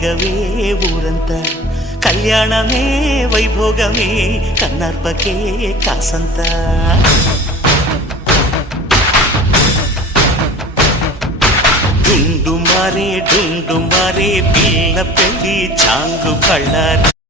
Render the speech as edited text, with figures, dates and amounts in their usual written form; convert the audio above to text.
రేగవే ఊరంతా కళ్యాణమే వైభోగమే కన్నార్పకే కాసంత డుండు మారే పిల్ల పెళ్ళి చాంగు కళ్ళ